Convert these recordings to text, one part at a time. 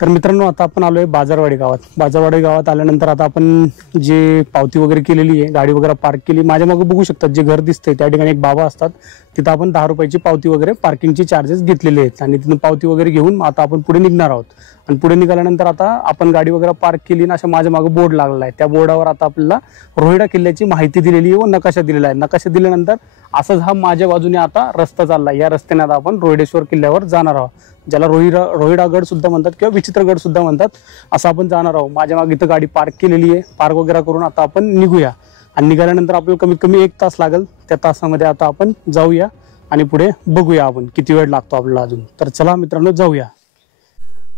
तर मित्रांनो, आता आपण आलोय बाजारवाडी गावात. बाजारवाडी गावात आल्यानंतर आता आपण जे पावती वगैरे केलेली आहे, गाडी वगैरे पार्क केली. माझ्या मागे बघू शकतात, जे घर दिसतंय त्या ठिकाणी एक बाबा असतात. तिथं आपण 10 रुपयाची पावती वगैरे पार्किंगची चार्जेस घेतलेले आहेत आणि तिथून पावती वगैरे घेऊन आता आपण पुढे निघणार आहोत. आणि पुढे निघाल्यानंतर आता आपण गाडी वगैरे पार्क केली आणि अशा माझ्या मागे बोर्ड लागलेला आहे. त्या बोर्डावर आता आपल्याला रोहिडा किल्ल्याची माहिती दिलेली आहे व नकाशा दिलेला आहे. नकाशा दिल्यानंतर असंच हा माझ्या बाजूने आता रस्ता चालला. या रस्त्याने आता आपण रोहिडेश्वर किल्ल्यावर जाणार आहोत, ज्याला रोहिडागड सुद्धा म्हणतात किंवा विचित्रगड सुद्धा म्हणतात. असं आपण जाणार आहोत. माझ्या मागे इथं गाडी पार्क केलेली आहे. पार्क वगैरे करून आता आपण निघूया आणि निघाल्यानंतर आपल्याला कमीत कमी 1 तास लागेल. त्या तासामध्ये आता आपण जाऊया आणि पुढे बघूया आपण किती वेळ लागतो आपल्याला अजून. तर चला मित्रांनो, जाऊया.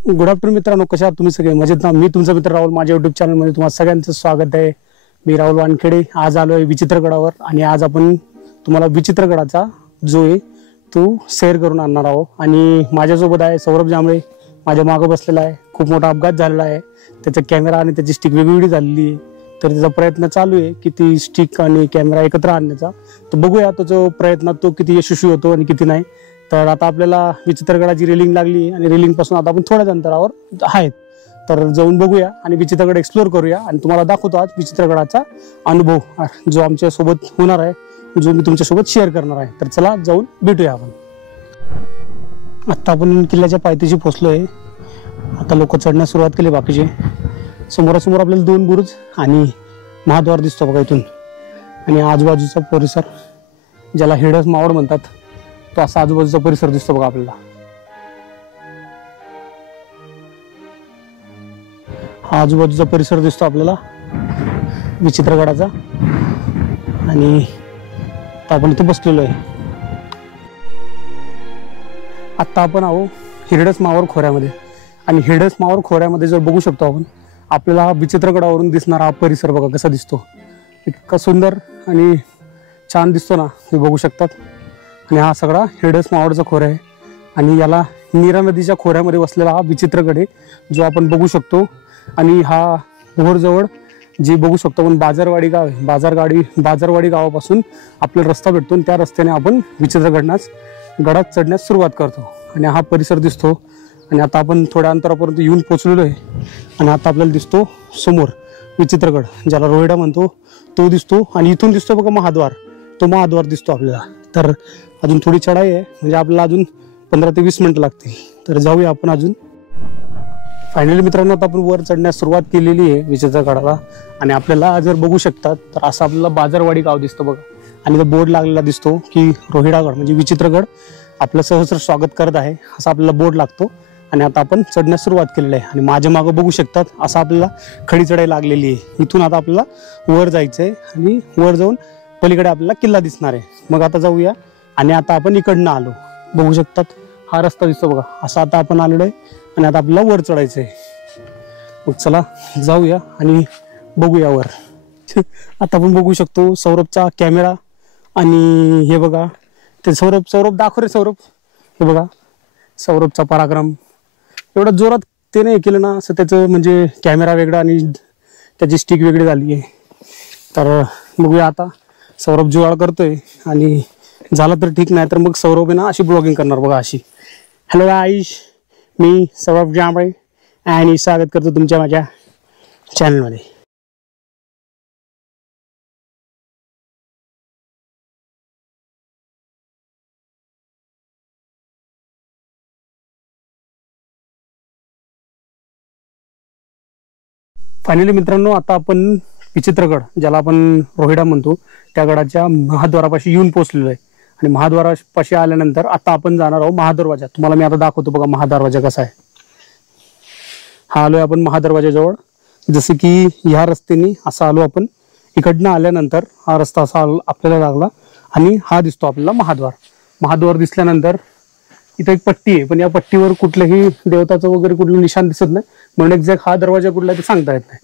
गुड आफ्टरनून मित्रांनो, कशा आहात तुम्ही सगळे? मजेत ना? मी तुमचा मित्र राहुल. माझ्या युट्यूब चॅनलमध्ये तुम्हाला सगळ्यांचं स्वागत आहे. मी राहुल वानखेडे. आज आलो आहे विचित्रगडावर आणि आज आपण तुम्हाला विचित्रगडाचा जो आहे तो शेअर करून आणणार आहोत. आणि माझ्यासोबत आहे सौरभ जांभळे, माझ्या मागं बसलेला आहे. खूप मोठा अपघात झालेला आहे. त्याचा कॅमेरा आणि त्याची स्टिक वेगवेगळी झालेली आहे. तर त्याचा प्रयत्न चालू आहे की ती स्टिक आणि कॅमेरा एकत्र आणण्याचा. तर बघूया तो जो प्रयत्न तो किती यशस्वी होतो आणि किती नाही. तर आता आपल्याला विचित्रगडाची रेलिंग लागली आणि रेलिंग पासून आता आपण थोड्याच अंतरावर आहेत. तर जाऊन बघूया आणि विचित्रगड एक्सप्लोर करूया आणि तुम्हाला दाखवतो आज विचित्रगडाचा अनुभव जो आमच्या सोबत होणार आहे, जो मी तुमच्यासोबत शेअर करणार आहे. तर चला जाऊन भेटूया आपण. आता आपण किल्ल्याच्या पायथ्याशी पोहोचलोय. आता लोक चढण्यास सुरुवात केली बाकीचे. समोरासमोर आपल्याला 2 बुरुज आणि महाद्वार दिसतो बघा इथून. आणि आजूबाजूचा परिसर, ज्याला हिडस मावळ म्हणतात, तो असा आजूबाजूचा परिसर दिसतो बघा आपल्याला. हा आजूबाजूचा परिसर दिसतो आपल्याला विचित्रगडाचा. आणि आपण इथे बसलेलो आहे. आता आपण आहो हिरडस मावर खोऱ्यामध्ये. आणि हिरडस मावर खोऱ्यामध्ये जर बघू शकतो आपण, आपल्याला हा विचित्रगडावरून दिसणारा हा परिसर बघा कसा दिसतो. इतका सुंदर आणि छान दिसतो ना, हे बघू शकतात. आणि हा सगळा हिरडस मावळचा खोरा आहे. आणि याला नीरा नदीच्या खोऱ्यामध्ये बसलेला हा विचित्रगड आहे, जो आपण बघू शकतो. आणि हा भोरजवळ जे बघू शकतो आपण बाजारवाडी गाव आहे. बाजारवाडी गावापासून आपल्याला रस्ता भेटतो आणि त्या रस्त्याने आपण गडात चढण्यास सुरुवात करतो. आणि हा परिसर दिसतो. आणि आता आपण थोड्या अंतरापर्यंत येऊन पोहोचलेलो आहे. आणि आता आपल्याला दिसतो समोर विचित्रगड, ज्याला रोहिडा म्हणतो, तो दिसतो. आणि इथून दिसतो बघा महाद्वार, तो महाद्वार दिसतो आपल्याला. तर अजून थोडी चढाई आहे, म्हणजे आपल्याला अजून 15 ते 20 मिनिटं लागतील. तर जाऊया आपण अजून. फायनली मित्रांनो, आता आपण वर चढण्यास सुरुवात केलेली आहे विचित्रगडाला. आणि आपल्याला जर बघू शकतात तर असं आपल्याला बाजारवाडी गाव दिसतं बघा. आणि तो बोर्ड लागलेला दिसतो की रोहिडागड म्हणजे विचित्रगड आपलं सहस्र स्वागत करत आहे, असा आपल्याला बोर्ड लागतो. आणि आता आपण चढण्यास सुरुवात केलेली आहे. आणि माझ्या मागं बघू शकतात असं आपल्याला खडी चढाई लागलेली आहे. इथून आता आपल्याला वर जायचं आहे आणि वर जाऊन पलीकडे आपल्याला किल्ला दिसणार आहे. मग आता जाऊया. आणि आता आपण इकडनं आलो, बघू शकतात हा रस्ता दिसतो बघा, असा आता आपण आलेलो आहे. आणि आता आपल्याला वर चढायचं आहे. मग चला जाऊया आणि बघूया वर. आता आपण बघू शकतो सौरभचा कॅमेरा. आणि हे बघा ते सौरभ दाखव रे सौरभ. हे बघा सौरभचा पराक्रम. एवढं जोरात ते नाही केलं ना, असं त्याचं म्हणजे कॅमेरा वेगळा आणि त्याची स्टिक वेगळी झाली आहे. तर बघूया आता सौरभ जुगाड करतोय. आणि झालं तर ठीक, नाही तर मग सौरभ आहे ना अशी ब्लॉगिंग करणार बघा अशी. हॅलो गाईज, मी सौरभ जांभळे आणि स्वागत करतो तुमच्या माझ्या चॅनलमध्ये. फायनली मित्रांनो, आता आपण विचित्रगड, ज्याला आपण रोहिडा म्हणतो, त्या गडाच्या महाद्वारापाशी येऊन पोहोचलेलो आहे. आणि महाद्वारापाशी आल्यानंतर आता आपण जाणार आहोत महादरवाजा. तुम्हाला मी आता दाखवतो बघा महादरवाजा कसा आहे. हा आलोय आपण महादरवाजाजवळ. जसं की ह्या रस्त्याने असं आलो आपण. इकडनं आल्यानंतर हा रस्ता असा आपल्याला लागला आणि हा दिसतो आपल्याला महाद्वार दिसल्यानंतर इथं एक पट्टी आहे, पण या पट्टीवर कुठल्याही देवताचं वगैरे कुठलं निशाण दिसत नाही. म्हणून एक्झॅक्ट हा दरवाजा कुठला ते सांगता येत नाही.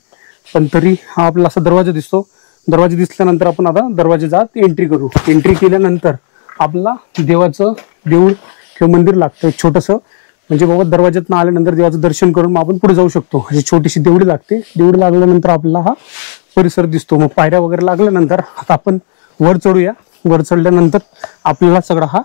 पण तरी हा आपला असा दरवाजा दिसतो. दरवाजा दिसल्यानंतर आपण आता दरवाजात एंट्री करू. एंट्री केल्यानंतर आपल्याला देवाचं देऊळ किंवा मंदिर लागतं एक छोटंसं. म्हणजे बाबा दरवाज्यातून आल्यानंतर देवाचं दर्शन करून मग आपण पुढे जाऊ शकतो. अशी छोटीशी देवडी लागते. देवडी लागल्यानंतर आपल्याला हा परिसर दिसतो. मग पायऱ्या वगैरे लागल्यानंतर आता आपण वर चढूया. वर चढल्यानंतर आपल्याला सगळा हा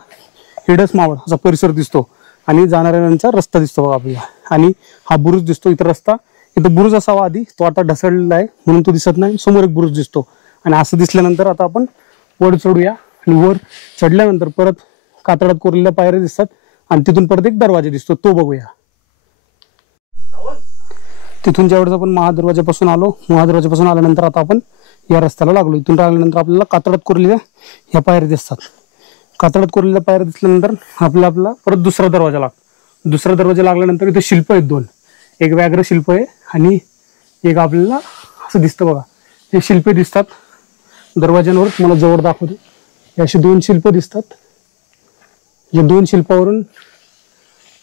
हिडस मावळ असा परिसर दिसतो. आणि जाणाऱ्यांचा रस्ता दिसतो बघा आपल्याला. आणि हा बुरुज दिसतो, इथं रस्ता, इथं बुरुज असावा आधी, तो आता ढसळलेला आहे म्हणून तो दिसत नाही. समोर एक बुरुज दिसतो. आणि असं दिसल्यानंतर आता आपण वर चढूया. आणि वर चढल्यानंतर परत कातळात कोरलेल्या पायऱ्या दिसतात आणि तिथून परत एक दरवाजा दिसतो, तो बघूया. तिथून ज्यावेळेस आपण महादरवाजापासून आलो, महादरवाजापासून आल्यानंतर आता आपण या रस्त्याला लागलो. इथून लागल्यानंतर आपल्याला कातळात कोरलेल्या ह्या पायऱ्या दिसतात. कातळात कोरलेल्या पायऱ्या दिसल्यानंतर आपला परत दुसरा दरवाजा लागतो. दुसरा दरवाजा लागल्यानंतर इथे शिल्प आहेत दोन, एक व्याघ्र शिल्प आहे आणि एक आपल्याला असं दिसतं बघा, हे शिल्पे दिसतात दरवाज्यांवर. मला जवळ दाखवतो, हे अशी दोन शिल्प दिसतात. या दोन शिल्पावरून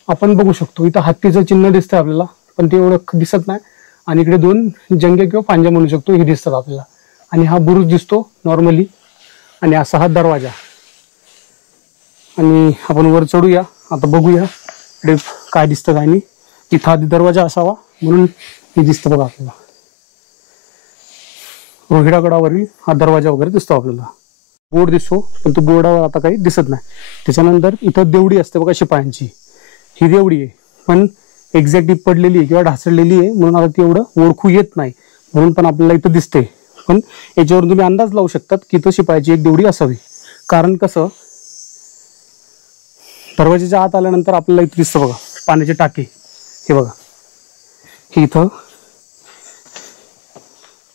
आपण बघू शकतो, इथं हत्तीचं चिन्ह दिसतंय आपल्याला, पण ते एवढं दिसत नाही. आणि इकडे दोन जंगे किंवा पांजा म्हणू शकतो, हे दिसतात आपल्याला. आणि हा बुरुज दिसतो नॉर्मली, आणि असा हा दरवाजा. आणि आपण वर चढूया, आता बघूया इकडे काय दिसतं काय नाही. तिथं आधी दरवाजा असावा म्हणून हे दिसतं बघा आपल्याला. रोहिडागडावरील हा दरवाजा वगैरे दिसतो आपल्याला. बोर्ड दिसतो, पण तो बोर्डावर आता काही दिसत नाही. त्याच्यानंतर इथं देवडी असते बघा शिपायांची, ही देवडी आहे, पण एक्झॅक्टली पडलेली आहे किंवा ढासळलेली आहे म्हणून आता ती एवढं ओळखू येत नाही, म्हणून पण आपल्याला इथं दिसते. पण याच्यावरून तुम्ही अंदाज लावू शकतात की इथं शिपायाची एक देवडी असावी. कारण कसं, दरवाजाच्या आत आल्यानंतर आपल्याला इथं दिसतं बघा पाण्याचे टाके, हे बघा, हे इथं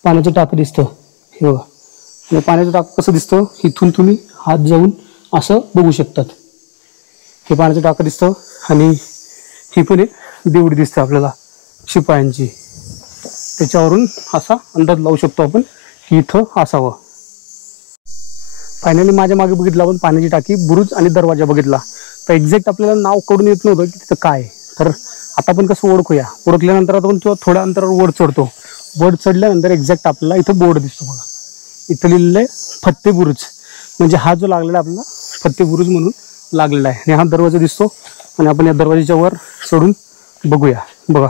पाण्याचं टाकं दिसतं, हे बघा. आणि पाण्याचं टाकं कसं दिसतं, इथून तुम्ही हात जाऊन असं बघू शकतात. हे पाण्याचं टाकं दिसतं आणि ही पण एक देवडी दिसते आपल्याला शिपायांची. त्याच्यावरून असा अंदाज लावू शकतो आपण की इथं असावं. फायनली माझ्या मागे बघितलं आपण पाण्याची टाकी, बुरुज आणि दरवाजा बघितला. तर एक्झॅक्ट आपल्याला नाव कळून येत नव्हतं की तिथं काय. तर आता आपण कसं ओळखूया, ओळखल्यानंतर आपण थोड्या अंतरावर वर चढतो. वर चढल्यानंतर एक्झॅक्ट आपल्याला इथं बोर्ड दिसतो बघा, इथं लिहिलेलं आहे फत्ते बुरुज. म्हणजे हा जो लागलेला आपल्याला फत्ते बुरुज म्हणून लागलेला आहे. आणि हा दरवाजा दिसतो आणि आपण या दरवाजाच्या वर चढून बघूया. बघा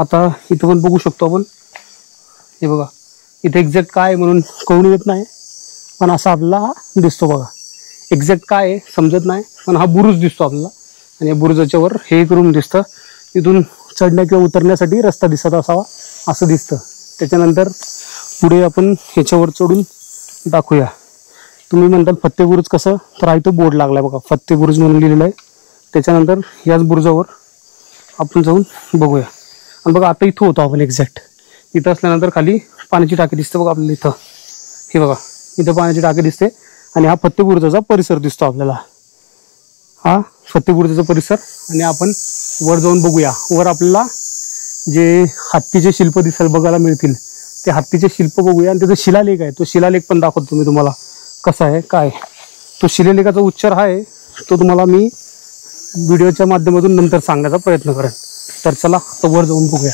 आता इथं पण बघू शकतो आपण, हे बघा इथे एक्झॅक्ट काय म्हणून कळून येत नाही, पण असा आपल्याला हा दिसतो बघा. एक्झॅक्ट काय आहे समजत नाही, पण हा बुरुज दिसतो आपल्याला. आणि या बुरुजाच्या वर हे एक रूम दिसतं, इथून चढण्या किंवा उतरण्यासाठी रस्ता दिसत असावा असं दिसतं. त्याच्यानंतर पुढे आपण ह्याच्यावर चढून दाखवूया. तुम्ही म्हणताल फत्ते बुरुज कसं, तर हा इथं बोर्ड लागला आहे बघा, फत्ते बुरुज म्हणून लिहिलेलं आहे. त्याच्यानंतर याच बुरुजावर आपण जाऊन बघूया. आणि बघा आता इथं होतो आपण एक्झॅक्ट, इथं असल्यानंतर खाली पाण्याची टाकी दिसते बघा आपल्याला इथं, हे बघा इथं पाण्याची टाकी दिसते. आणि हा फत्ते बुरुजाचा परिसर दिसतो आपल्याला, हा फत्ते बुरुजाचा परिसर. आणि आपण वर जाऊन बघूया. वर आपल्याला जे हत्तीचे शिल्प बघायला मिळतील, ते हत्तीचे शिल्प बघूया. आणि त्याचा शिलालेख आहे, तो शिलालेख पण दाखवतो मी तुम्हाला कसा आहे काय. तो शिलालेखाचा उच्चार आहे तो तुम्हाला मी व्हिडिओच्या माध्यमातून नंतर सांगण्याचा प्रयत्न करेन. तर चला तो वर जाऊन बघूया.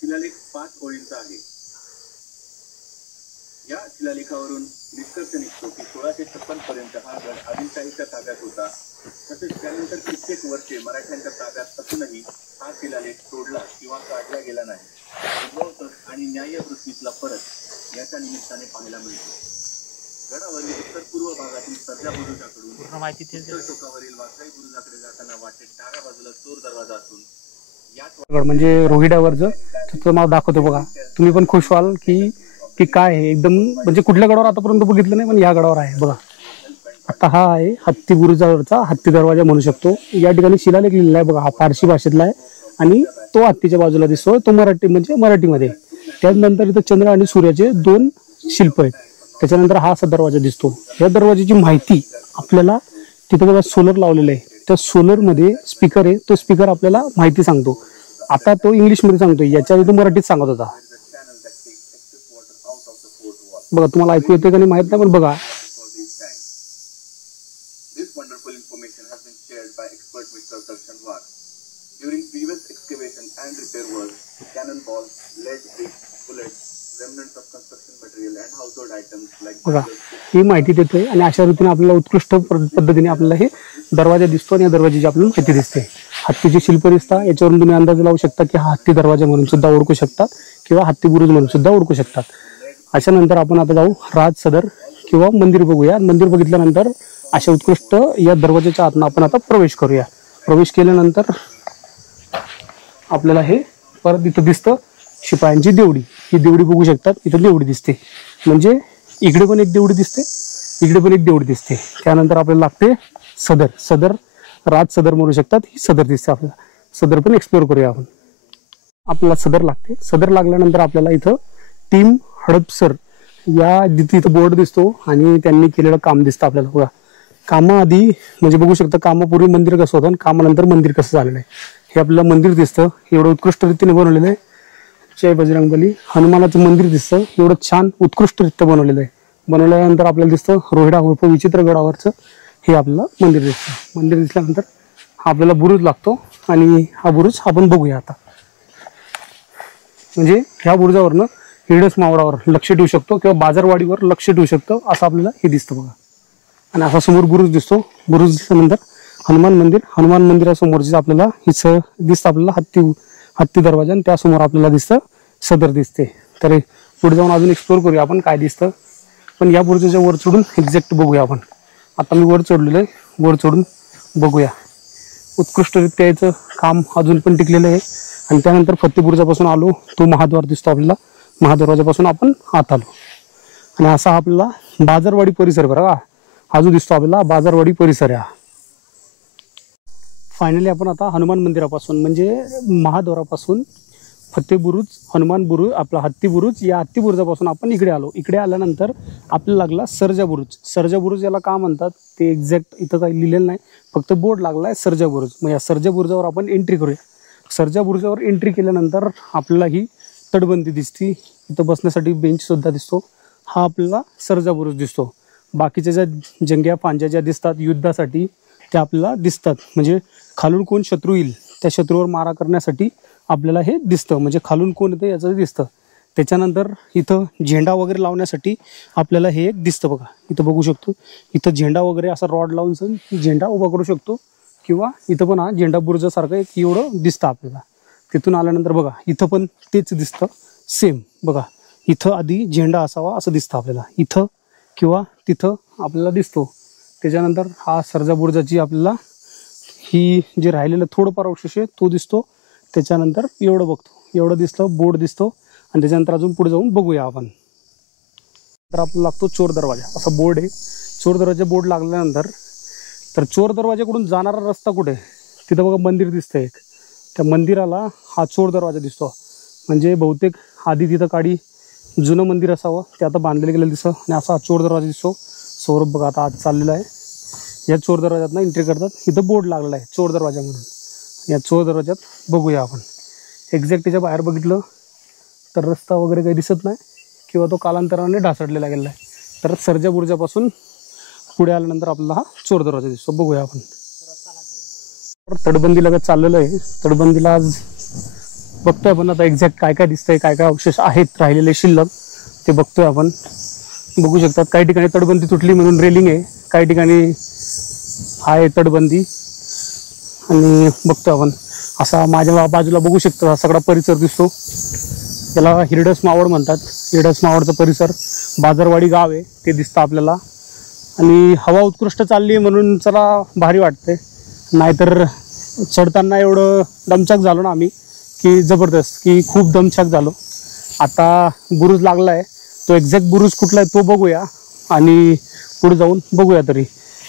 शिलालेख 5 ओळींचा आहे. या शिलालेखावरून निष्कर्ष निघतो की 1656 पर्यंत हा गड आदिलशाहीच्या ताब्यात होता. तसेच त्यानंतर कित्येक वर्षे मराठ्यांच्या ताब्यात असूनही हा शिलालेख तोडला किंवा काढला गेला नाही. उद्भवतक आणि न्यायवृत्तीतला फरक याच्या निमित्ताने पाहायला मिळतो. गडावरील उत्तर पूर्व भागातील सर्जा बुरुजाकडून उत्तर टोकावरील वाघाई बुरुजाकडे जाताना वाटेत डाव्या बाजूला चोर दरवाजा असून म्हणजे रोहिडावरचं तिथं मला दाखवतो बघा. तुम्ही पण खुश व्हाल की काय आहे एकदम, म्हणजे कुठल्या गडावर आतापर्यंत बघितलं नाही पण या गडावर आहे बघा. आता हा आहे हत्ती बुरुजावरचा हत्ती दरवाजा म्हणू शकतो. या ठिकाणी शिलालेख लिहिलेला आहे बघा, हा फारसी भाषेतला आहे. आणि तो हत्तीच्या बाजूला दिसतो, तो मराठीमध्ये. त्यानंतर इथं चंद्र आणि सूर्याचे 2 शिल्प आहेत. त्याच्यानंतर हा असा दरवाजा दिसतो. या दरवाजाची माहिती आपल्याला तिथं बघा सोलर लावलेलं आहे, त्या सोलरमध्ये स्पीकर आहे, तो स्पीकर आपल्याला माहिती सांगतो. आता तो इंग्लिशमध्ये सांगतोय, याच्या आधी तो मराठीत सांगत होता बघा. तुम्हाला ऐकू येते का नाही माहित नाही, पण बघा. This wonderful information has been shared by expert Mr. Darshan War. During previous excavation and repair work, cannon ball, lead brick, bullets, remnants of construction material and household items like बघा ही माहिती देतोय आणि अशा रीतीने आपल्याला उत्कृष्ट पद्धतीने आपल्याला हे दरवाजा दिसतो आणि या दरवाजाची आपल्याला माहिती दिसते. हत्तीची शिल्प दिसता, याच्यावरून तुम्ही अंदाज लावू शकता की हा हत्ती दरवाजा म्हणून सुद्धा ओळखू शकतात किंवा हत्ती बुरुज म्हणून सुद्धा ओळखू शकतात. अशा नंतर आपण आता जाऊ राज सदर किंवा मंदिर बघूया. मंदिर बघितल्यानंतर अशा उत्कृष्ट या दरवाजाच्या आतनं आपण आता प्रवेश करूया. प्रवेश केल्यानंतर आपल्याला हे परत इथं दिसतं शिपायांची देवडी. ही देवडी बघू शकतात, इथं देवडी दिसते, म्हणजे इकडे पण एक देवडी दिसते, इकडे पण एक देवडी दिसते. त्यानंतर आपल्याला लागते सदर. सदर राज सदर म्हणू शकतात, ही सदर दिसते आपल्याला. सदर पण एक्सप्लोर करूया आपण. आपल्याला सदर लागते. सदर लागल्यानंतर आपल्याला इथं टीम हडपसर या इथं बोर्ड दिसतो आणि त्यांनी केलेलं काम दिसतं आपल्याला. बघा कामाआधी म्हणजे बघू शकता कामापूर्वी मंदिर कसं होतं आणि कामानंतर मंदिर कसं झालेलं आहे हे आपल्याला मंदिर दिसतं. एवढं उत्कृष्ट रीतीने बनवलेलं आहे. जय बजरंगबली. हनुमानाचं मंदिर दिसतं, एवढं छान उत्कृष्टरित्या बनवलेलं आहे. बनवल्यानंतर आपल्याला दिसतं रोहिडा उर्फ विचित्रगडावरचं हे आपल्याला मंदिर दिसतं. मंदिर दिसल्यानंतर हा आपल्याला बुरुज लागतो आणि हा बुरुज आपण बघूया आता. म्हणजे ह्या बुरुजावरनं हिरडस मावळावर लक्ष ठेवू शकतो किंवा बाजारवाडीवर लक्ष ठेवू शकतो असं आपल्याला हे दिसतं बघा. आणि असा समोर बुरुज दिसतो. बुरुज दिसल्यानंतर हनुमान मंदिर. हनुमान मंदिरासमोरच आपल्याला हिच दिसतं आपल्याला हत्ती दरवाजा आणि त्यासमोर आपल्याला दिसतं सदर दिसते. तर पुढे जाऊन अजून एक्सप्लोर करूया आपण काय दिसतं. पण या बुरुजाच्या वर चढून एक्झॅक्ट बघूया आपण. आता मी वर चढलेलो आहे, वर चढून बघूया. उत्कृष्टरित्या याचं काम अजून पण टिकलेलं आहे. आणि त्यानंतर फत्तेबुरुजापासून आलो, तो महाद्वार दिसतो आपल्याला. महादरवाजापासून आपण आत आलो आणि असा आपल्याला बाजारवाडी परिसर बघा. हा जो दिसतो आपल्याला बाजारवाडी परिसर आहे. फायनली आपण आता हनुमान मंदिरापासून म्हणजे महाद्वारापासून फत्तेबुरुज, हनुमान बुरुज, आपला हत्ती बुरुज, या हत्ती बुरुजापासून आपण इकडे आलो. इकडे आल्यानंतर आपल्याला लागला सर्जा बुरुज. सर्जा बुरुज याला का म्हणतात ते एक्झॅक्ट इथं काही लिहिलेलं नाही, फक्त बोर्ड लागला आहे सर्जा बुरुज. मग या सर्जा बुरुजावर आपण एंट्री करूया. सर्जा बुरुजावर एंट्री केल्यानंतर आपल्याला ही तटबंदी दिसती, इथं बसण्यासाठी बेंच सुद्धा दिसतो. हा आपल्याला सर्जा बुरुज दिसतो. बाकीच्या ज्या जंग्या पांज्या ज्या दिसतात युद्धासाठी त्या आपल्याला दिसतात, म्हणजे खालून कोण शत्रू येईल त्या शत्रूवर मारा करण्यासाठी आपल्याला हे दिसतं, म्हणजे खालून कोण येतं याचं दिसतं. त्याच्यानंतर इथं झेंडा वगैरे लावण्यासाठी आपल्याला हे एक दिसतं बघा. इथं बघू शकतो, इथं झेंडा वगैरे असा रॉड लावून झेंडा उभा करू शकतो किंवा इथं पण हा झेंडा बुरुजासारखं एक एवढं दिसतं आपल्याला. तिथून आल्यानंतर बघा इथं पण तेच दिसतं सेम. बघा इथं आधी झेंडा असावा असं दिसतं आपल्याला, इथं किंवा तिथं आपल्याला दिसतो. त्याच्यानंतर हा सर्जा बुरुजाची आपल्याला ही जे राहिलेलं थोडंफार अवशेष आहे तो दिसतो. त्याच्यानंतर एवढं बघतो, एवढं दिसतं, बोर्ड दिसतो. आणि त्याच्यानंतर अजून पुढे जाऊन बघूया आपण. तर आपल्याला लागतो चोर दरवाजा, असा बोर्ड आहे. चोर दरवाजा बोर्ड लागल्यानंतर तर चोर दरवाजाकडून जाणारा रस्ता कुठे, तिथं बघा मंदिर दिसतं एक. त्या मंदिराला हा चोर दरवाजा दिसतो. म्हणजे बहुतेक आधी तिथं काडी जुनं मंदिर असावं, ते आता बांधलेलं गेलेलं दिसतं. आणि असा चोर दरवाजा दिसतो. सौरभ बघा आता आत चाललेला आहे. या चोर दरवाजातनं एंट्री करतात. इथं बोर्ड लागलेला आहे चोर दरवाजा म्हणून. या चोर दरवाजात बघूया आपण. एक्झॅक्ट त्याच्या बाहेर बघितलं तर रस्ता वगैरे काही दिसत नाही किंवा तो कालांतराने ढासळलेला गेलेला आहे. तर सर्जा बुरुजापासून पुढे आल्यानंतर आपल्याला हा चोर दरवाजा दिसतो. बघूया आपण. तटबंदी लगत चाललेलं आहे. तटबंदीला आज बघतोय आपण आता एक्झॅक्ट काय काय दिसतंय, काय काय अवशेष आहेत राहिलेले शिल्लक ते बघतोय आपण. बघू शकतात काही ठिकाणी तटबंदी तुटली म्हणून रेलिंग आहे, काही ठिकाणी आहे तटबंदी. आणि बघतोय आपण असा माझ्या बाजूला बघू शकतो हा सगळा परिसर दिसतो. त्याला हिरडस मावळ म्हणतात. हिरडस मावळचा परिसर बाजारवाडी गाव आहे ते दिसतं आपल्याला. आणि हवा उत्कृष्ट चालली आहे म्हणून चला भारी वाटते. नाहीतर चढताना एवढं दमछाक झालो ना आम्ही की जबरदस्त, की खूप दमछाक झालो. आता बुरुज लागला आहे, तो एक्झॅक्ट बुरुज कुठला आहे तो बघूया आणि पुढे जाऊन बघूया. तरी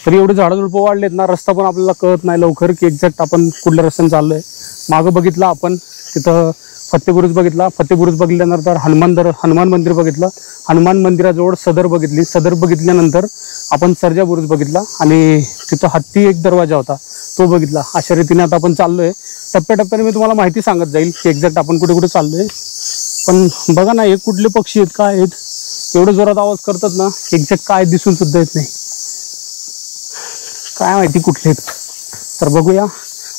एवढे झाडझुडपं वाढलेत ना, रस्ता पण आपल्याला कळत नाही लवकर की एक्झॅक्ट आपण कुठल्या रस्त्याने चाललो आहे. मागं बघितलं आपण तिथं फत्तेबुरुज बघितला. फत्तेबुरुज बघितल्यानंतर हनुमान मंदिर बघितलं. हनुमान मंदिराजवळ सदर बघितली. सदर बघितल्यानंतर आपण सर्जा बुरुज बघितला आणि तिथं हत्ती एक दरवाजा होता तो बघितला. अशा रीतीने आता आपण चाललोय. टप्प्याटप्प्याने मी तुम्हाला माहिती सांगत जाईल की एक्झॅक्ट आपण कुठे कुठे चाललोय. पण बघा ना हे कुठले पक्षी आहेत, काय आहेत, एवढे जोरात आवाज करतात ना एक्झॅक्ट काय दिसून सुद्धा येत नाही, काय माहिती कुठले आहेत. तर बघूया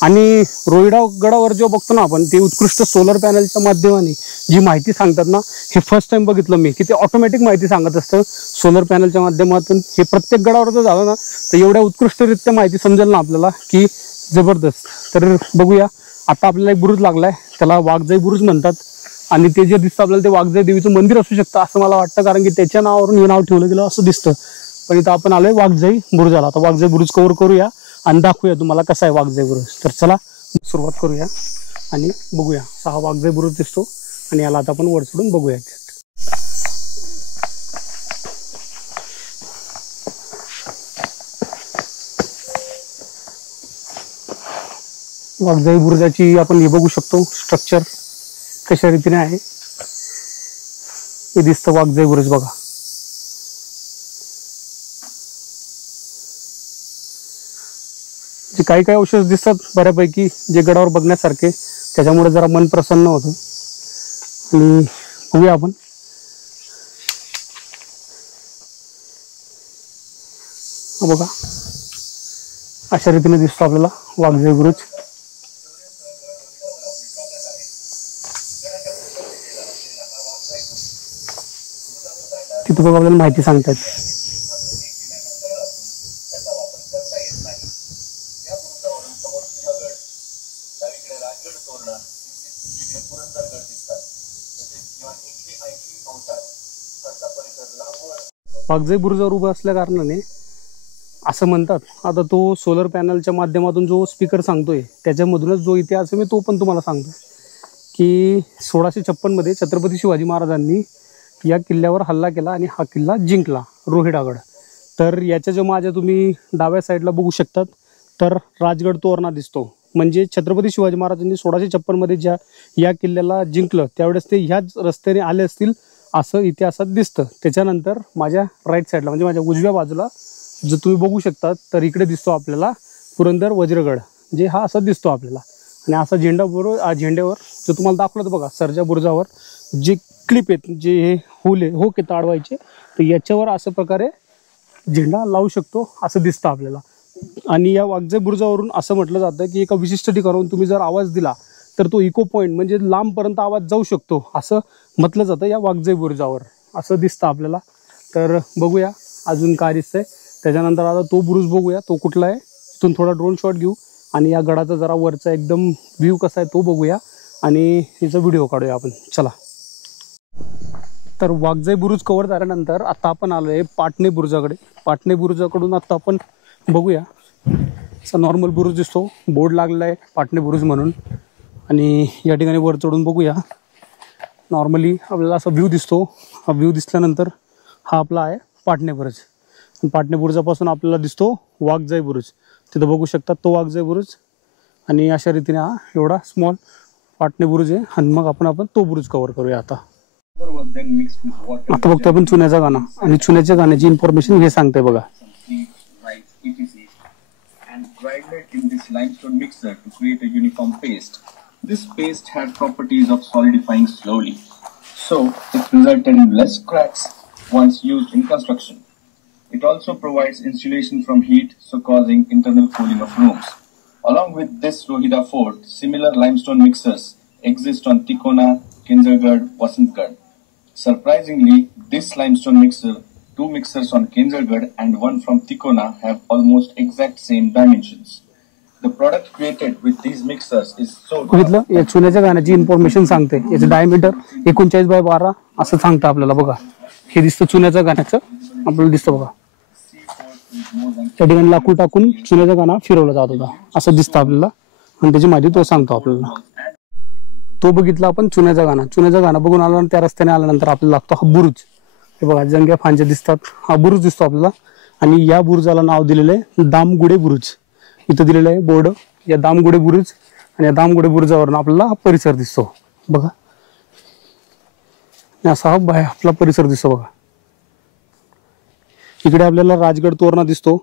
आणि रोहिडा गडावर जो बघतो ना आपण, ते उत्कृष्ट सोलर पॅनलच्या माध्यमाने जी माहिती सांगतात ना, हे फर्स्ट टाइम बघितलं मी की ते ऑटोमॅटिक माहिती सांगत असतं सोलर पॅनलच्या माध्यमातून. हे प्रत्येक गडावर जर झालं ना तर एवढ्या उत्कृष्टरित्या माहिती समजेल ना आपल्याला की जबरदस्त. तर बघूया, आता आपल्याला एक बुरुज लागलाय, त्याला वाघजाई बुरुज म्हणतात. आणि ते जे दिसतं आपल्याला ते वाघजाई देवीचं मंदिर असू शकतं असं मला वाटतं, कारण की त्याच्या नावावरून हे नाव ठेवलं गेलं असं दिसतं. पण इथं आपण आलोय वाघजाई बुरुजाला. आता वाघजाई बुरुज कव्हर करूया आणि दाखवूया तुम्हाला कसा आहे वाघजाई बुरुज. तर चला सुरुवात करूया आणि बघूया. हा वाघजाई बुरुज दिसतो आणि याला आता आपण वर चढून बघूया. वाघजाई बुरुजाची आपण हे बघू शकतो स्ट्रक्चर कशा रीतीने आहे. हे दिसतं वाघजाई बुरुज बघा. जे काही काही अवशेष दिसतात बऱ्यापैकी जे गडावर बघण्यासारखे, त्याच्यामुळे जरा मन प्रसन्न होतं. आणि बघूया आपण. बघा अशा रीतीने दिसतो आपल्याला वाघजाई बुरुज. तिथे बघा आपल्याला माहिती सांगतात. वाघजाई बुरुजावर उभं असल्या कारणाने असं म्हणतात, आता तो सोलर पॅनलच्या माध्यमातून जो स्पीकर सांगतोय त्याच्यामधूनच जो इतिहास आहे मी तो पण तुम्हाला सांगतो की 1656 मध्ये छत्रपती शिवाजी महाराजांनी या किल्ल्यावर हल्ला केला आणि हा किल्ला जिंकला, रोहिडागड. तर याच्या जो माझ्या तुम्ही डाव्या साईडला बघू शकतात तर राजगड तोरणा दिसतो. म्हणजे छत्रपती शिवाजी महाराजांनी 1656 मध्ये ज्या या किल्ल्याला जिंकलं त्यावेळेस ते ह्याच रस्त्याने आले असतील असं इतिहासात दिसतं. त्याच्यानंतर माझ्या राईट साईडला म्हणजे माझ्या उजव्या बाजूला जो तुम्ही बघू शकता तर इकडे दिसतो आपल्याला पुरंदर वज्रगड, जे हा असा दिसतो आपल्याला. आणि असा झेंडा बरोबर झेंड्यावर जो तुम्हाला दाखवलं बघा सरजा बुरुजावर जे क्लिप आहेत, जे हे हो के ताडवायचे, तर याच्यावर असं प्रकारे झेंडा लावू शकतो असं दिसतं आपल्याला. आणि या वाघजाई बुरुजावरून असं म्हटलं जातं की एका विशिष्ट ठिकाणाहून तुम्ही जर आवाज दिला तर तो इको पॉईंट म्हणजे लांबपर्यंत आवाज जाऊ शकतो असं म्हटलं जातं या वाघजाई बुरुजावर, असं दिसतं आपल्याला. तर बघूया अजून काय दिसतंय. त्याच्यानंतर आता तो बुरुज बघूया तो कुठला आहे. तिथून थोडा ड्रोन शॉट घेऊ आणि या गडाचा जरा वरचा एकदम व्ह्यू कसा आहे तो बघूया आणि याचा व्हिडिओ काढूया आपण. चला. तर वाघजाई बुरुज कव्हर झाल्यानंतर आता आपण आलोय पाटणे बुरुजाकडे. पाटणे बुरुजाकडून आता आपण बघूया. असा नॉर्मल बुरुज दिसतो, बोर्ड लागलेला आहे पाटणे बुरुज म्हणून. आणि या ठिकाणी वर चढून बघूया. नॉर्मली आपल्याला असा व्ह्यू दिसतो. हा व्ह्यू दिसल्यानंतर हा आपला आहे पाटणे बुरुज. पाटणे बुरुजापासून आपल्याला दिसतो वाघजाई बुरुज. तिथं बघू शकतात तो वाघजाई बुरुज. आणि अशा रीतीने हा एवढा स्मॉल पाटणे बुरुज आहे. आणि मग आपण तो बुरुज कव्हर करूया. आता बघतो आपण चुन्याचा गाणं आणि चुन्याच्या गाण्याची इन्फॉर्मेशन हे सांगते बघा. And grinded in this limestone mixer to create a uniform paste. This paste had properties of solidifying slowly, so it resulted in less cracks once used in construction. It also provides insulation from heat, so causing internal cooling of rooms. Along with this Rohida fort, similar limestone mixers exist on Tikona, Kinzalgarh, Vasantgarh. Surprisingly, this limestone mixer, 2 mixers on Kinzalgarh and 1 from Tikona have almost exact same dimensions. The product created with these mixers is so बघितलं या चुन्याच्या गाण्याची information सांगते. याचं diameter 39x12 असं सांगतं आपल्याला. बघा हे दिसतं चुन्याच्या गाण्याचं आपल्याला दिसतं बघा. त्या ठिकाणी लाकूड टाकून चुन्याचा गाणा फिरवला जात होता असं दिसतं आपल्याला. आणि त्याची माहिती तो सांगतो आपल्याला. तो बघितला आपण चुन्याचा गाणा. चुन्याचा गाणा बघून आल्यानंतर त्या रस्त्याने आल्यानंतर आपल्याला लागतो हा बुरुज. हे बघा जंग्या फांच्या दिसतात. हा बुरुज दिसतो आपल्याला. आणि या बुरुजाला नाव दिलेलं आहे दामगुडे बुरुज. इथं दिलेलं आहे बोर्ड या दामगुडे बुरुज. आणि या दामगुडे बुरुजावरून आपल्याला हा परिसर दिसतो बघा. असा हा आपला परिसर दिसतो बघा. इकडे आपल्याला राजगड तोरणा दिसतो.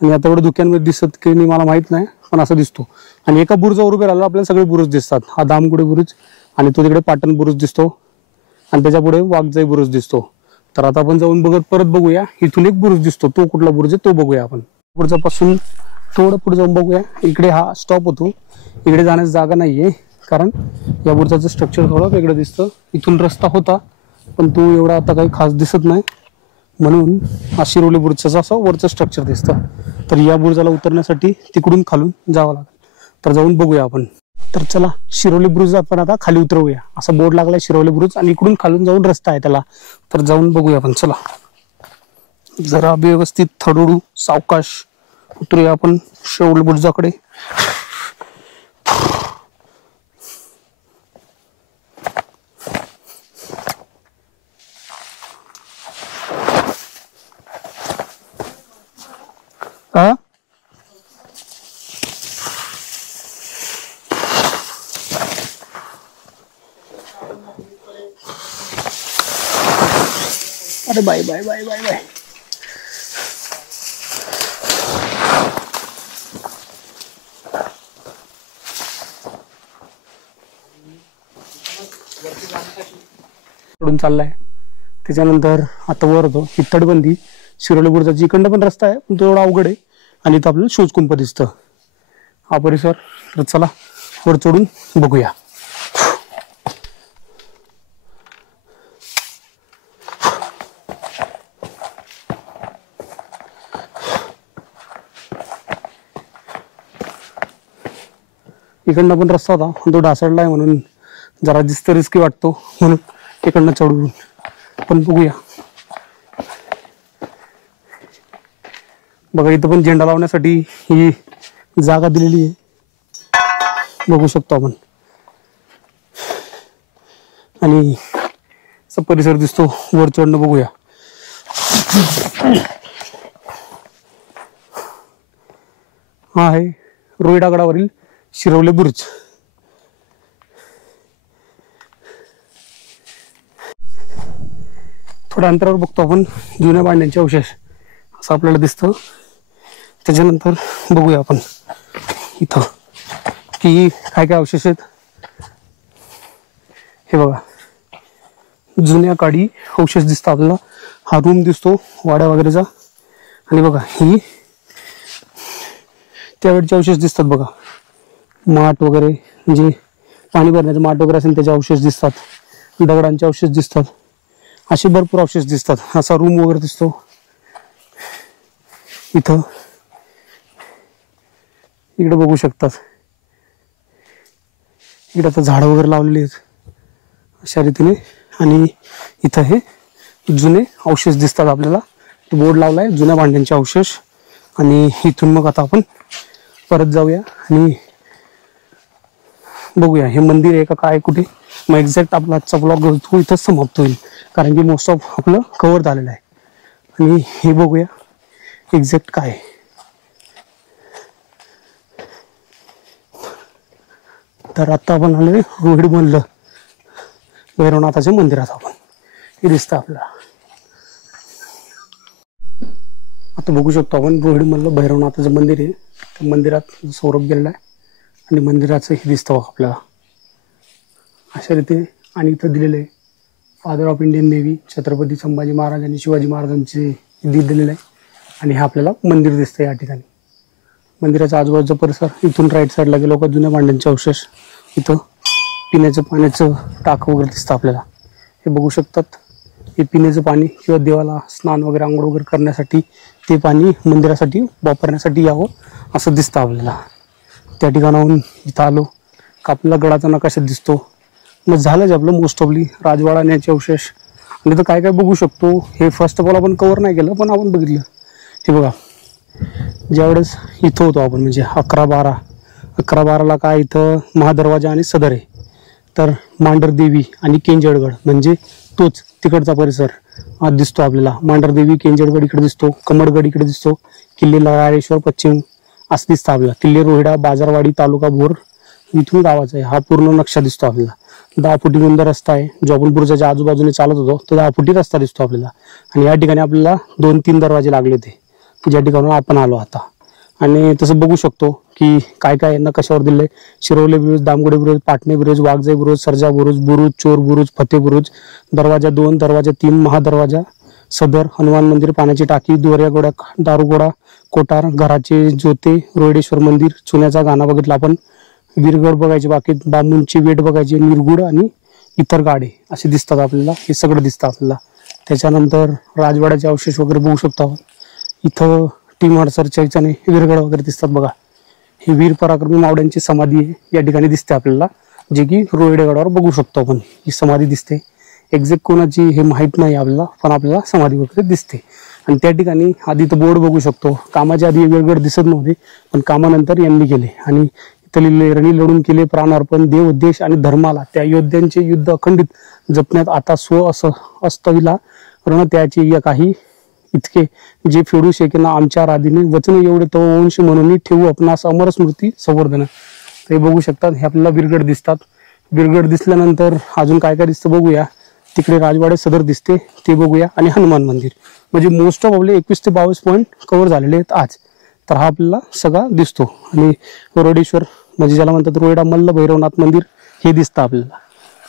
आणि आता एवढं धुक्यांमध्ये दिसत की नाही मला माहित नाही, पण असं दिसतो. आणि एका बुरुजावर उभे राहिला आपल्याला सगळे बुरुज दिसतात. हा दामगुडे बुरुज आणि तो तिकडे पाटण बुरुज दिसतो. आणि त्याच्या पुढे वाघजाई बुरुज दिसतो. तर आता आपण जाऊन परत बघूया. इथून एक बुरुज दिसतो, तो कुठला बुरुज आहे तो बघूया आपण. बुरुजापासून थोडं पुढे जाऊन बघूया. इकडे हा स्टॉप होतो, इकडे जाण्याची जागा नाहीये कारण या बुरुजाचं स्ट्रक्चर थोडं वेगळं दिसतं. इथून रस्ता होता पण तो एवढा आता काही खास दिसत नाही, म्हणून हा शिरोली बुरुजाचं असं वरचं स्ट्रक्चर दिसतं. तर या बुरुजाला उतरण्यासाठी तिकडून खालून जावं लागेल. तर जाऊन बघूया आपण. तर चला शिरोली बुरुज आपण आता खाली उतरवूया. असा बोर्ड लागलाय शिरोली बुरुज आणि इकडून खालून जाऊन रस्ता आहे त्याला. तर जाऊन बघूया आपण. चला जरा व्यवस्थित हळूहळू सावकाश उतरूया आपण शिरोली बुरुजाकडे. अरे bye bye bye bye bye. चाललाय त्याच्यानंतर आता वर होतो ही तटबंदी शिरोली बुरुजाची. इकडनं पण रस्ता आहे पण तो एवढा अवघड आहे आणि इथं आपल्याला शोचकुंप दिसतं हा परिसर. तर चला वर चढून बघूया. इकडनं पण रस्ता होता पण तो ढासळलाय म्हणून जरा दिसतं रिस्की वाटतो, म्हणून इकडनं चढून पण बघूया. बघा इथं पण झेंडा लावण्यासाठी ही जागा दिलेली आहे, बघू शकतो आपण. आणि असा परिसर दिसतो. वर चढणं बघूया. हा आहे रोही दगडावरील शिरोली बुरुज. थोड्या अंतरावर बघतो आपण जुन्या बांड्यांचे अवशेष असं आपल्याला दिसतं. त्याच्यानंतर बघूया आपण इथं की काय काय अवशेष आहेत. हे बघा जुन्या काळी अवशेष दिसतं आपल्याला. हा रूम दिसतो वाड्या वगैरेचा. आणि बघा ही त्यावेळेचे अवशेष दिसतात. बघा माठ वगैरे, म्हणजे पाणी भरण्याचं माठ वगैरे असेल त्याचे अवशेष दिसतात. दगडांचे अवशेष दिसतात. असे भरपूर अवशेष दिसतात. असा रूम वगैरे दिसतो इथं. इकडे बघू शकतात. इकडे आता झाडं वगैरे लावलेली आहेत अशा रीतीने. आणि इथं हे जुने अवशेष दिसतात आपल्याला. बोर्ड लावलाय जुन्या भांड्यांचे अवशेष. आणि इथून मग आता आपण परत जाऊया आणि बघूया हे मंदिर आहे का काय कुठे. मग एक्झॅक्ट आपला आजचा ब्लॉग तो इथंच समाप्त होईल कारण की मोस्ट ऑफ आपलं कव्हर झालेलं आहे. आणि हे बघूया एक्झॅक्ट काय आहे. तर आता आपण आलोय रोहिड मधलं भैरवनाथाच्या मंदिरात. आपण हे दिसतं आपल्याला. आता बघू शकतो आपण रोहिड मधलं भैरवनाथाचं मंदिर आहे. त्या मंदिरात सौरभ गेलेला आहे आणि मंदिराचं हे दिसतं आपल्याला अशा रीतीने. आणि इथं दिलेलं आहे father of Indian navy Chhatrapati Sambhaji Maharaj आणि शिवाजी महाराजांचे दिलेलं आहे. आणि हे आपल्याला मंदिर दिसतं या ठिकाणी. मंदिराच्या आजूबाजूचा परिसर. इथून राईट साईडला गेलो का जुन्या भांड्यांचे अवशेष. इथं पिण्याचं पाण्याचं टाक वगैरे दिसतं आपल्याला. हे बघू शकतात. हे पिण्याचं पाणी किंवा देवाला स्नान वगैरे आंघोळ वगैरे करण्यासाठी ते पाणी मंदिरासाठी वापरण्यासाठी यावं असं दिसतं आपल्याला. त्या ठिकाणाहून इथं आलो का आपल्याला गडाचा नकाशा दिसतो. मग झालंच आपलं मोस्ट ऑफली राजवाडा न्यायचे अवशेष. आणि तर काय काय बघू शकतो हे फर्स्ट ऑफ ऑल आपण कव्हर नाही केलं पण आपण बघितलं. हे बघा ज्यावेळेस इथं होतो आपण म्हणजे 11-12ला काय इथं महादरवाजा आणि सदर आहे. तर मांढरदेवी आणि केंजळगड म्हणजे तोच तिकडचा परिसर दिसतो आपल्याला. मांढरदेवी केंजळगड इकडे दिसतो. कमळगड इकडे दिसतो. किल्ले लळाळेश्वर पश्चिम असं दिसतं आपल्याला. किल्ले रोहिडा बाजारवाडी तालुका भोर इथून गावाचा आहे हा पूर्ण नक्षा दिसतो आपल्याला. 10 फुटी रुंद रस्ता आहे जो आपण बुरुजाच्या आजूबाजूने चालत होतो तो 10 फुटी रस्ता दिसतो आपल्याला. आणि या ठिकाणी आपल्याला 2-3 दरवाजे लागले ते ज्या ठिकाणून आपण आलो आता. आणि तसं बघू शकतो की काय काय नकाशावर दिले. शिरोली बुरुज, दामगुडे बुरुज, पाटणे बुरुज, वाघजाई बुरुज, सर्जा बुरुज, बुरुज, चोर बुरुज, फतेह बुरुज, दरवाजा 2, दरवाजा 3, महादरवाजा, सदर, हनुमान मंदिर, पाण्याची टाकी, दोऱ्या गोड्या, दारुगोडा, कोटार, घराचे जोते, रोहिडेश्वर मंदिर, चुन्याचा गाणा बघितला आपण, वीरगड बघायचे, बाकी बांबूंची वेट बघायची, निरगुड आणि इतर गाडे असे दिसतात आपल्याला. हे सगळं दिसतं आपल्याला. त्याच्यानंतर राजवाड्याचे अवशेष वगैरे बघू शकतो आपण. इथं टीम हडसरच्या याच्याने वीरगड वगैरे दिसतात बघा. ही वीर पराक्रमी मावड्यांची समाधी आहे या ठिकाणी दिसते आपल्याला, जे की रोहिडेगडावर बघू शकतो आपण. ही समाधी दिसते. एक्झॅक्ट कोणाची हे माहीत नाही आपल्याला, पण आपल्याला समाधी वगैरे दिसते. आणि त्या ठिकाणी आधी तर बोर्ड बघू शकतो. कामाच्या आधी वेगवेगळे दिसत नव्हते, पण कामानंतर यांनी केले. आणि इथं लिहिले, रणी लढून केले प्राणार्पण, देव देश आणि धर्माला, त्या योद्ध्यांचे युद्ध अखंडित जपण्यात आता स्व असतविला रण त्याचे या काही इतके जे फेडू शकेना आमच्या राधीने वचन एवढे तो वंश म्हणून ठेवू आपणास अमर स्मृती संवर्धन. हे बघू शकतात. हे आपल्याला वीरगड दिसतात. वीरगड दिसल्यानंतर अजून काय काय दिसतं बघूया. तिकडे राजवाडे सदर दिसते, ते बघूया. आणि हनुमान मंदिर, म्हणजे मोस्ट ऑफ आपले 21 ते 22 पॉईंट कव्हर झालेले आहेत आज. तर हा आपल्याला सगळा दिसतो. आणि रोहिडेश्वर, म्हणजे ज्याला म्हणतात रोहिडा मल्ल भैरवनाथ मंदिर, हे दिसतं आपल्याला.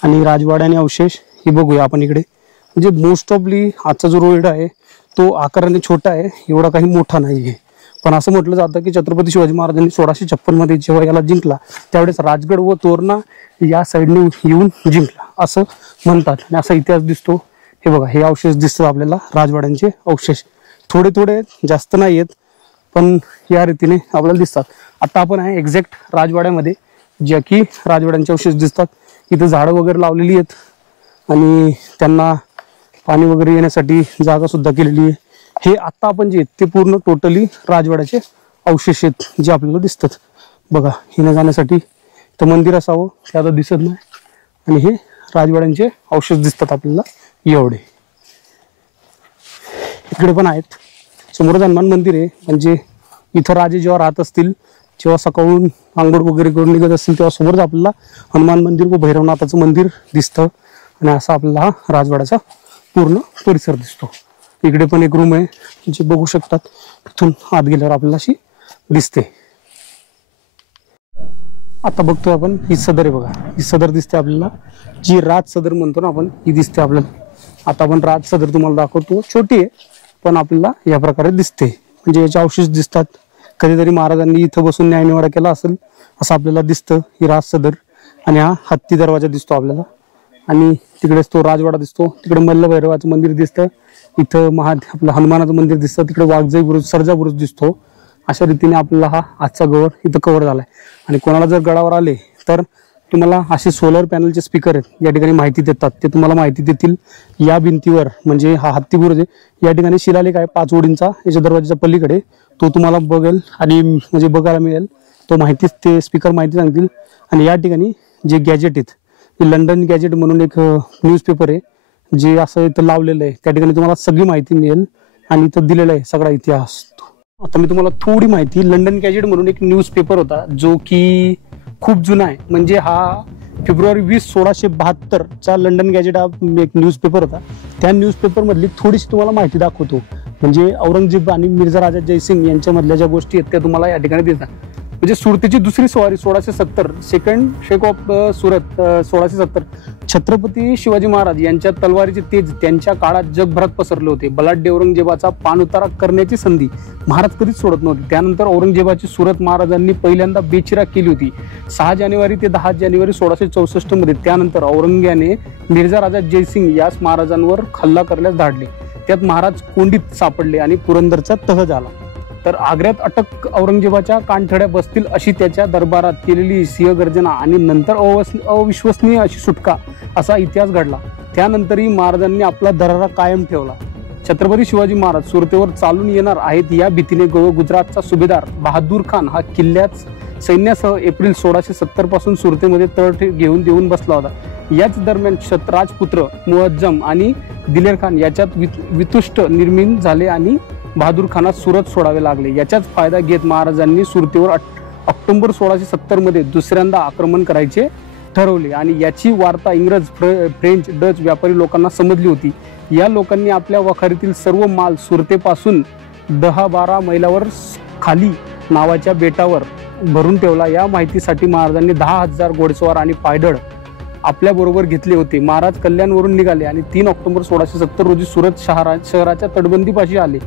आणि राजवाडे आणि अवशेष हे बघूया आपण इकडे. म्हणजे मोस्ट ऑफली आजचा जो रोहिडा आहे तो आकाराने छोटा आहे, एवढा काही मोठा नाही आहे. पण असं म्हटलं जातं की छत्रपती शिवाजी महाराजांनी 1656 मध्ये जेव्हा याला जिंकला त्यावेळेस राजगड व तोरणा या साईडने येऊन जिंकला असं म्हणतात. आणि असा इतिहास दिसतो. हे बघा, हे अवशेष दिसतात आपल्याला, राजवाड्यांचे अवशेष. थोडे थोडे, जास्त नाही आहेत, पण या रीतीने आपल्याला दिसतात. आता आपण आहे एक्झॅक्ट राजवाड्यामध्ये, ज्या की राजवाड्यांचे अवशेष दिसतात. इथं झाडं वगैरे लावलेली आहेत आणि त्यांना पाणी वगैरे येण्यासाठी जागा सुद्धा केलेली आहे. हे आता आपण जे ते पूर्ण टोटली राजवाड्याचे अवशेष आहेत जे आपल्याला दिसतात बघा. येण्या जाण्यासाठी तर मंदिर असावं ते आता दिसत नाही. आणि हे राजवाड्यांचे अवशेष दिसतात आपल्याला एवढे. इकडे पण आहेत. समोरच हनुमान मंदिर आहे. म्हणजे इथं राजे जेव्हा राहत असतील, जेव्हा सकाळून आंघोळ वगैरे करून निघत असतील, तेव्हा समोरच आपल्याला हनुमान मंदिर व भैरवनाथाचं मंदिर दिसतं. आणि असा आपल्याला हा राजवाड्याचा पूर्ण परिसर दिसतो. इकडे पण एक रूम आहे जे बघू शकतात. इथून आत गेल्यावर आपल्याला अशी दिसते. आता बघतोय आपण, ही सदर आहे बघा. ही सदर दिसते आपल्याला, जी राज सदर म्हणतो ना आपण, ही दिसते आपल्याला. आता आपण राज सदर तुम्हाला दाखवतो. छोटी आहे पण आपल्याला या प्रकारे दिसते. म्हणजे याचे अवशेष दिसतात. कधीतरी महाराजांनी इथं बसून न्यायनिवाडा केला असेल असं आपल्याला दिसतं. ही राज सदर. आणि हा हत्ती दरवाजा दिसतो आपल्याला. आणि तिकडेच तो राजवाडा दिसतो. तिकडे मल्लभैरवाचं मंदिर दिसतं. इथं आपलं हनुमानाचं मंदिर दिसतं. तिकडे वाघजाई बुरुज, सर्जा बुरुज दिसतो. अशा रीतीने आपल्याला हा आजचा गड इथं कव्हर झालाय. आणि कोणाला जर गडावर आले तर तुम्हाला असे सोलर पॅनलचे स्पीकर आहेत या ठिकाणी माहिती देतात. ते तुम्हाला माहिती देतील. या भिंतीवर, म्हणजे हा हत्ती बुरुज आहे, या ठिकाणी शिलालेख आहे 5 ओळींचा याच्या दरवाजाच्या पलीकडे. तो तुम्हाला बघेल आणि म्हणजे बघायला मिळेल. तो माहितीच, ते स्पीकर माहिती सांगतील. आणि या ठिकाणी जे गॅजेट आहेत, ते लंडन गॅजेट म्हणून एक न्यूजपेपर आहे जे असं इथं लावलेलं आहे. त्या ठिकाणी तुम्हाला सगळी माहिती मिळेल आणि इथं दिलेला आहे सगळा इतिहास. आता मी तुम्हाला थोडी माहिती, लंडन गॅजेट म्हणून एक न्यूजपेपर होता जो की खूप जुना आहे. म्हणजे हा फेब्रुवारी 20, 1672चा लंडन गॅजेट हा एक न्यूजपेपर होता. त्या न्यूजपेपर मधली थोडीशी तुम्हाला माहिती दाखवतो. म्हणजे औरंगजेब आणि मिर्झा राजा जयसिंग यांच्यामधल्या ज्या गोष्टी आहेत त्या तुम्हाला या ठिकाणी दिसतात. म्हणजे सुरतेची दुसरी स्वारी 1670, second shake of Surat 1670. Chhatrapati Shivaji Maharaj यांच्या तलवारीचे तेज त्यांच्या काळात जगभरात पसरले होते. बलाढ्य औरंगजेबाचा पाणउतारा करण्याची संधी महाराज कधीच सोडत नव्हते. त्यानंतर औरंगजेबाची सुरत महाराजांनी पहिल्यांदा बेचिराग केली होती 6 जानेवारी ते 10 जानेवारी 1664 मध्ये. त्यानंतर औरंग्याने मिर्झा राजा जयसिंग यास महाराजांवर हल्ला करण्यास धाडले. त्यात महाराज कोंडीत सापडले आणि पुरंदरचा तह झाला. तर आग्र्यात अटक औरंगजेबाच्या कानठड्या बसतील अशी त्याच्या दरबारात केलेली सिंहगर्जना आणि नंतर अविश्वसनीय अशी सुटका असा इतिहास घडला. त्यानंतरही महाराजांनी आपला दरारा कायम ठेवला. छत्रपती शिवाजी महाराज सुरतेवर चालून येणार आहेत या भीतीने गुजरातचा सुभेदार बहादूर खान हा किल्ल्यात सैन्यासह एप्रिल 1670 पासून सुरतेमध्ये तळ घेऊन देऊन बसला होता. याच दरम्यान राजपुत्र मुअज्जम आणि दिलेर खान याच्यात वितुष्ट निर्माण झाले आणि बहादूर खानास सुरत सोडावे लागले. याचाच फायदा घेत महाराजांनी सुरतेवर ऑक्टोबर 1670 मध्ये दुसऱ्यांदा आक्रमण करायचे ठरवले. आणि याची वार्ता इंग्रज, फ्रेंच, डच व्यापारी लोकांना समजली होती. या लोकांनी आपल्या वखारीतील सर्व माल सुरतेपासून 10-12 मैलावर खाली नावाच्या बेटावर भरून ठेवला. या माहितीसाठी महाराजांनी 10,000 घोडेस्वार आणि पायदळ आपल्याबरोबर घेतले होते. महाराज कल्याणवरून निघाले आणि 3 ऑक्टोबर 1670 रोजी सुरत शहराच्या तटबंदीपाशी आले.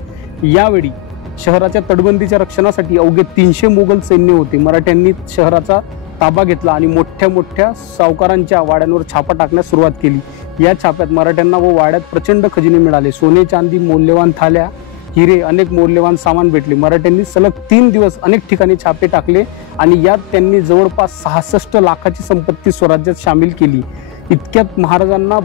यावेळी शहराच्या तटबंदीच्या रक्षणासाठी अवघे 300 मोगल सैन्य होते. मराठ्यांनी शहराचा ताबा घेतला आणि मोठ्या मोठ्या सावकारांच्या वाड्यांवर छापा टाकण्यास सुरुवात केली. या छाप्यात मराठ्यांना व वाड्यात प्रचंड खजिने मिळाले. सोने, चांदी, मौल्यवान थाल्या, हिरे, अनेक मौल्यवान सामान भेटले. मराठ्यांनी सलग 3 दिवस अनेक ठिकाणी छापे टाकले आणि यात त्यांनी जवळपास 66 लाखाची संपत्ती स्वराज्यात सामील केली. इतक्यात महाराजांना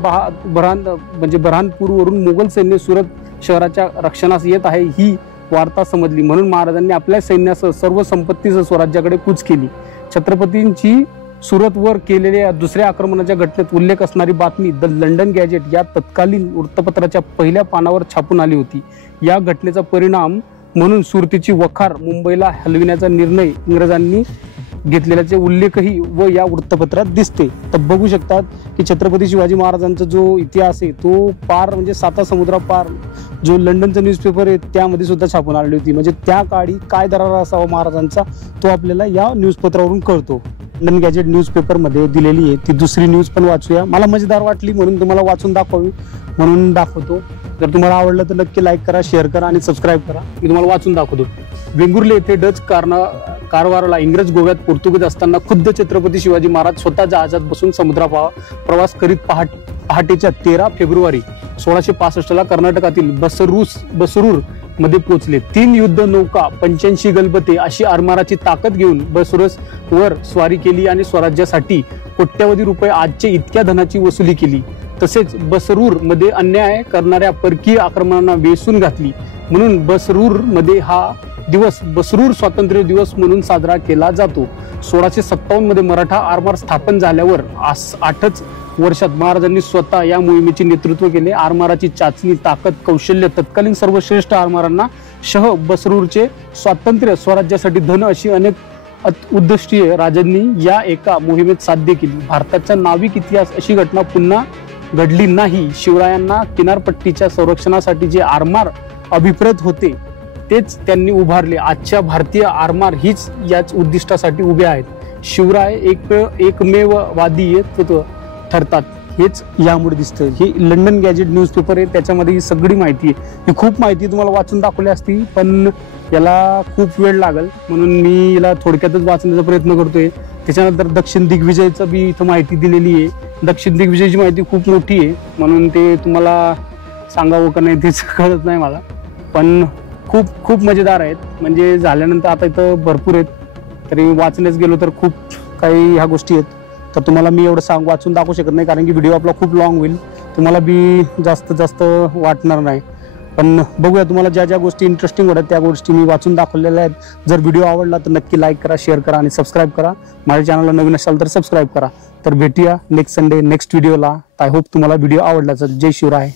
बऱ्हाणपूरवरून मोगल सैन्य सुरत शहराच्या रक्षणास येत आहे ही वार्ता समजली. म्हणून महाराजांनी आपल्या सैन्यासह सर्व संपत्तीसह स्वराज्याकडे कूच केली. छत्रपतींची सुरतवर केलेल्या दुसऱ्या आक्रमणाच्या घटनेत उल्लेख असणारी बातमी द लंडन गॅजेट या तत्कालीन वृत्तपत्राच्या पहिल्या पानावर छापून आली होती. या घटनेचा परिणाम म्हणून सुरतेची वखार मुंबईला हलविण्याचा निर्णय इंग्रजांनी घेतलेल्याचे उल्लेखही व या वृत्तपत्रात दिसते. तर बघू शकतात की छत्रपती शिवाजी महाराजांचा जो इतिहास आहे तो पार म्हणजे 7 समुद्रापार जो लंडनचा न्यूजपेपर आहे त्यामध्ये सुद्धा छापून आलेली होती. म्हणजे त्या काळी काय दरारा असावा महाराजांचा तो आपल्याला या न्यूजपत्रावरून कळतो. लंडन गॅजेट न्यूजपेपरमध्ये दिलेली आहे ती दुसरी न्यूज पण वाचूया. मला मजेदार वाटली म्हणून तुम्हाला वाचून दाखवावी म्हणून दाखवतो. जर तुम्हाला आवडलं तर नक्की लाईक करा, शेअर करा आणि सबस्क्राईब करा. मी तुम्हाला वाचून दाखवतो. वेंगुर्ले येथे डच कारवारला इंग्रज गोव्यात पोर्तुगीज असताना खुद्द छत्रपती शिवाजी महाराज स्वतः जहाजात बसून समुद्रावर प्रवास करीत पहाटेच्या 13 फेब्रुवारी 1665 कर्नाटकातील बसरूर मध्ये पोहोचले. 3 युद्ध नौका, 85 गलबते अशी आरमाराची ताकद घेऊन बसरूस वर स्वारी केली आणि स्वराज्यासाठी कोट्यवधी रुपये आजचे इतक्या धनाची वसुली केली. तसेच बसरूर मध्ये अन्याय करणाऱ्या परकीय आक्रमणांना वेसून घातली. म्हणून बसरूर मध्ये हा दिवस बसरूर स्वातंत्र्य दिवस म्हणून साजरा केला जातो. 1657 मध्ये मराठा आरमार स्थापन झाल्यावर 8च वर्षात महाराजांनी स्वतः या मोहिमेचे नेतृत्व केले. आरमाराची चाचणी, ताकद, कौशल्य तत्कालीन सर्वश्रेष्ठ आरमारांना बसरूरचे स्वातंत्र्य, स्वराज्यासाठी धन अशी अनेक उद्दिष्टीय राजांनी या एका मोहिमेत साध्य केली. भारताचा नाविक इतिहास अशी घटना पुन्हा घडली नाही. शिवरायांना किनारपट्टीच्या संरक्षणासाठी जे आरमार अभिप्रेत होते तेच त्यांनी उभारले. आजच्या भारतीय आरमार हीच याच उद्दिष्टासाठी उभे आहेत. शिवराय एकमेववादी ठरतात हेच यामुळे दिसतं. ही लंडन गॅजेट न्यूजपेपर आहे, त्याच्यामध्ये ही सगळी माहिती आहे. ही खूप माहिती तुम्हाला वाचून दाखवली असती पण याला खूप वेळ लागेल म्हणून मी याला थोडक्यातच वाचण्याचा प्रयत्न करतोय. त्याच्यानंतर दक्षिण दिग्विजयचं बी इथं माहिती दिलेली आहे. दक्षिण दिग्विजयची माहिती खूप मोठी आहे म्हणून ते तुम्हाला सांगावं का नाही तेच कळत नाही मला. पण खूप खूप मजेदार आहेत. म्हणजे झाल्यानंतर आता इथं भरपूर आहेत तरी वाचण्यास गेलो तर खूप काही ह्या गोष्टी आहेत. तर तुम्हाला मी एवढं वाचून दाखवू शकत नाही कारण की व्हिडिओ आपला खूप लॉंग होईल, तुम्हाला बी जास्त वाटणार नाही. पण बघूया तुम्हाला ज्या ज्या गोष्टी इंटरेस्टिंग वाटतात त्या गोष्टी मी वाचून दाखवलेल्या आहेत. जर व्हिडिओ आवडला तर नक्की लाईक करा, शेअर करा आणि सबस्क्राईब करा. माझ्या चॅनलला नवीन असाल तर सबस्क्राईब करा. तर भेटूया नेक्स्ट संडे नेक्स्ट व्हिडिओला. आय होप तुम्हाला व्हिडिओ आवडला. जय शिवराय.